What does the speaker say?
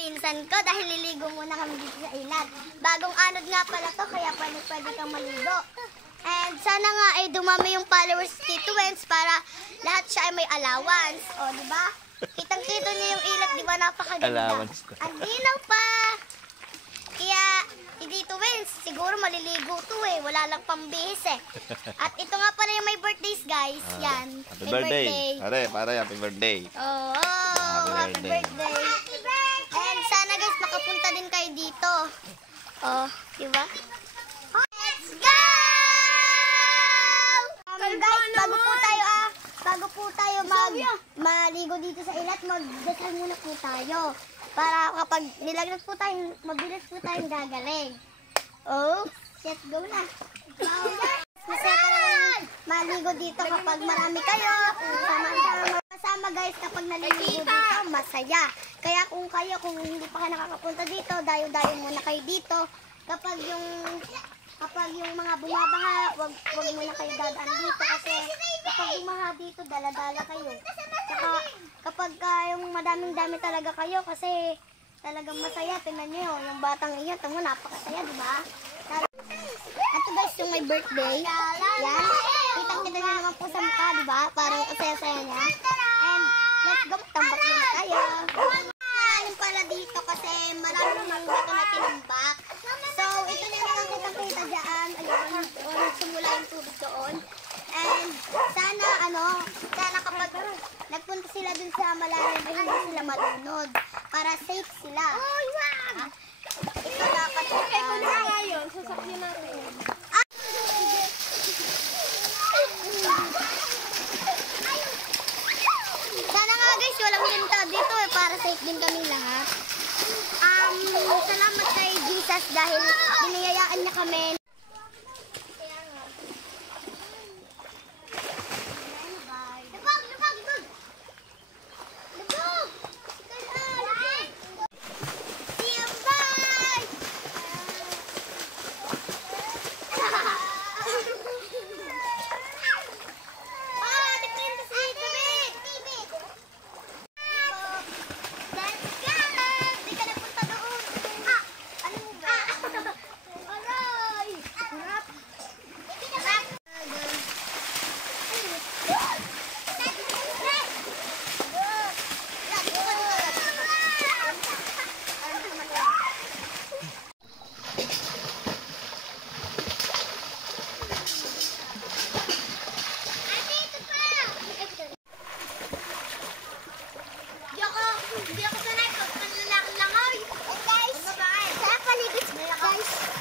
pinsan ko dahil liligo muna kami dito sa ilat. Bagong anod nga pala to, kaya pwede kang maligo. And sana nga ay dumami yung followers ni Tito Wenz para lahat siya ay may allowance. O, di ba? Kitang-kita niyo yung ilat, di ba? Napakaganda. Allowance. Ang linaw pa. Kaya, si Tito Wenz, siguro maliligo to eh. Wala lang pambihis eh. At ito nga pala yung may birthdays, guys. Yan. Happy birthday. Pare, happy birthday. Oh, happy birthday. And sana guys, makapunta din kayo dito. Oh, di ba? Let's go! Guys, bago po tayo maligo dito sa ilat, magdasal muna po tayo. Para kapag nilagnat po tayo, mabilis po tayong gagaling. Oh, let's go na. Masaya talagang maligo dito kapag marami kayo. Sama guys, kapag naliligo dito, masaya. Kaya kung hindi pa kayo nakakapunta dito, dayo-dayo muna kayo dito. Kapag yung mga bumabaha, wag muna kayo dadaan dito kasi kapag bumaha dito, dala-dala kayo. Kapag yung madaming-dami talaga kayo kasi talagang masaya. Tingnan niyo, yung batang iyon, tamo napakasaya, di ba? Ito guys, yung may birthday. Yan. Kitang-kita niyo naman po sa mukha, di ba? Parang kasaya-saya niya. And let's go, tambak muna tayo. Ano pala dito kasi marami namang dito na tinambak. So, ito na yung kitang-kita dyan. Ayun, simula yung tubig doon. And sana kapag nagpunta sila dun sa malalim, ay hindi sila malunod. Para safe sila. Oh, wow! Ito dapat ngayon, sasakyan natin. Sana nga guys, walang ginta dito para safe din kami lahat. Salamat kay Jesus dahil biniyayaan niya kami. Hindi ako sanay pag panlalaki langoy. Guys, sa paligid guys.